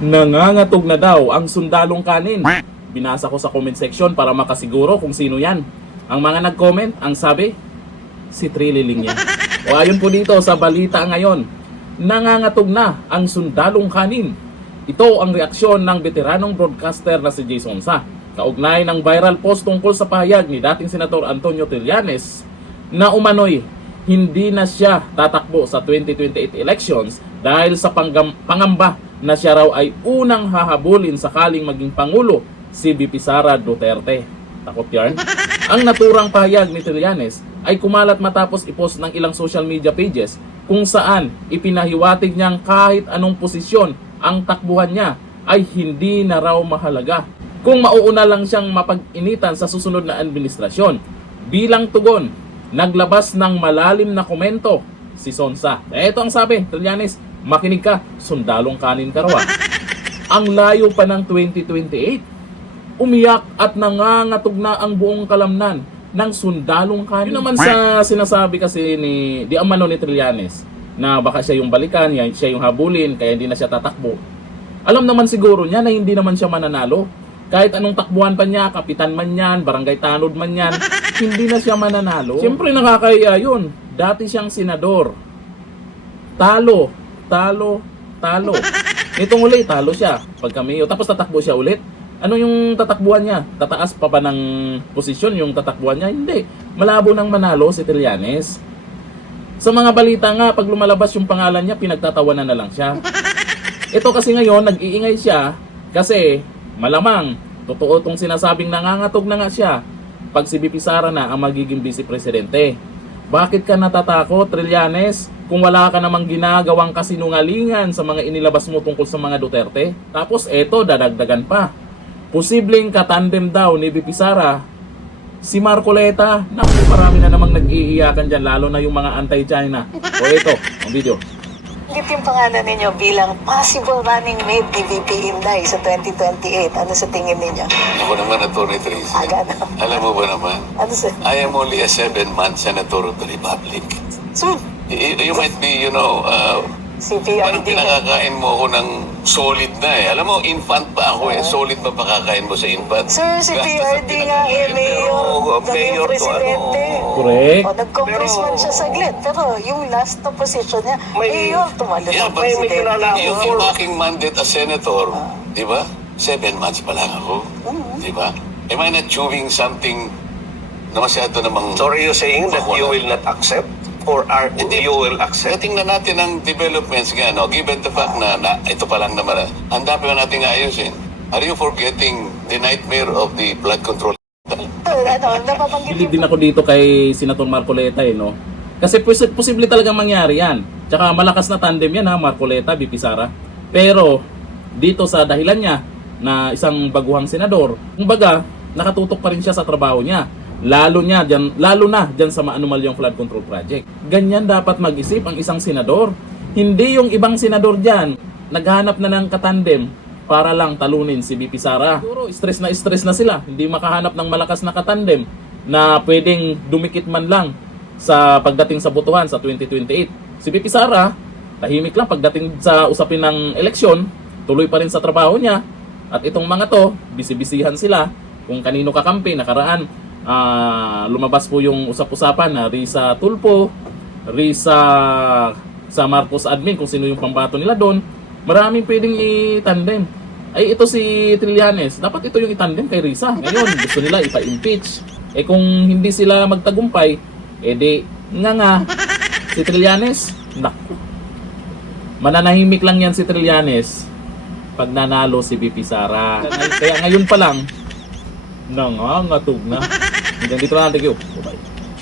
Nangangatog na daw ang sundalong kanin. Binasa ko sa comment section para makasiguro kung sino yan. Ang mga nag-comment, ang sabi, si Trililing yan. O ayon po dito sa balita ngayon, nangangatog na ang sundalong kanin. Ito ang reaksyon ng veteranong broadcaster na si Jason Sa. Kaugnay ng viral post tungkol sa pahayag ni dating Senator Antonio Trillanes na umano'y hindi na siya tatakbo sa 2028 elections dahil sa pangamba na siya raw ay unang hahabulin sakaling maging Pangulo si VP Sara Duterte. Takot yan? Ang naturang pahayag ni Trillanes ay kumalat matapos ipost ng ilang social media pages kung saan ipinahiwatig niyang kahit anong posisyon ang takbuhan niya ay hindi na raw mahalaga kung mauuna lang siyang mapag-initan sa susunod na administrasyon. Bilang tugon, naglabas ng malalim na komento si Sonsa. Ito ang sabi, Trillanes, makinig ka, sundalong kanin ka raw. Ang layo pa ng 2028. Umiyak at nangangatog na ang buong kalamnan ng sundalong kanin. Yun naman sa sinasabi kasi ni Di Amano ni Trillanes na baka siya yung balikan, siya yung habulin, kaya hindi na siya tatakbo. Alam naman siguro niya na hindi naman siya mananalo. Kahit anong takbuhan pa niya, kapitan man yan, barangay tanod man yan, hindi na siya mananalo. Siyempre nakakahiya yun. Dati siyang senador. Talo. Itong uli, talo siya. Pagka mayor, tapos tatakbo siya ulit. Ano yung tatakbuhan niya? Tataas pa ba ng posisyon yung tatakbuhan niya? Hindi. Malabo nang manalo si Trillanes. Sa mga balita nga, pag lumalabas yung pangalan niya, pinagtatawanan na lang siya. Ito kasi ngayon, nag-iingay siya kasi malamang, totoo itong sinasabing nangangatog na nga siya pag si VP Sara na ang magiging vice presidente. Bakit ka natatakot, Trillanes, kung wala ka namang ginagawang kasinungalingan sa mga inilabas mo tungkol sa mga Duterte? Tapos eto, dadagdagan pa. Posibleng katandem daw ni VP Sara si Marcoleta. Naku, marami na namang nag-iiyakan dyan, lalo na yung mga anti-China. O ito, ang video. Git yung pangalan ninyo bilang possible running mate ni VP Inday sa 2028. Ano sa tingin ninyo? Ako naman, Atty. Tracy. Agad. Alam mo ba naman, Ano sa... I am only a 7-month senator of the Republic. Sir, You might be, CPRD parang pinakakain mo ako ng solid na eh. Alam mo, infant pa ako eh. Solid pa pakakain mo sa infant. Sir, si PRD nga mayor, naging presidente. Correct. O, nag-congressman siya saglit. Pero yung last na position niya, mayor, tumalon Yeah, ng may presidente. yung aking mandate as senator, di ba? 7 months pa lang ako. Di ba? Am I not chewing something na masyado namang... So are you saying that you will not accept? Or you will accept? Tingnan natin ang developments nga, no? Given the fact na ito pa lang naman, ang dami pa natin ayusin. Are you forgetting the nightmare of the flood control? Napapanggit Bilib din ako dito kay Senator Marcoleta no? Kasi posible talagang mangyari yan. Tsaka malakas na tandem yan ha, Marcoleta, VP Sara. Pero dito sa dahilan niya na isang baguhang senador, kumbaga nakatutok pa rin siya sa trabaho niya. Lalo na dyan sa maanumalyang flood control project. Ganyan dapat mag-isip ang isang senador. Hindi yung ibang senador dyan naghanap na ng katandem para lang talunin si VP Sara. Siguro stress na sila. Hindi makahanap ng malakas na katandem na pwedeng dumikit man lang sa pagdating sa botohan sa 2028. Si VP Sara, tahimik lang pagdating sa usapin ng eleksyon, tuloy pa rin sa trabaho niya. At itong mga to, bisibisihan sila kung kanino kakampi. Nakaraan, lumabas po yung usap-usapan na Risa Tulfo, Risa sa Marcos admin, kung sino yung pambato nila doon. Maraming pwedeng i-tandem. Ay ito si Trillanes, dapat ito yung i-tandem kay Risa. Ngayon gusto nila ipa-impeach. Kung hindi sila magtagumpay, di nga si Trillanes, naku, mananahimik lang yan si Trillanes pag nanalo si VP Sara. Kaya ngayon pa lang nangangatog na. Hanggang dito lang, thank you. Bye-bye.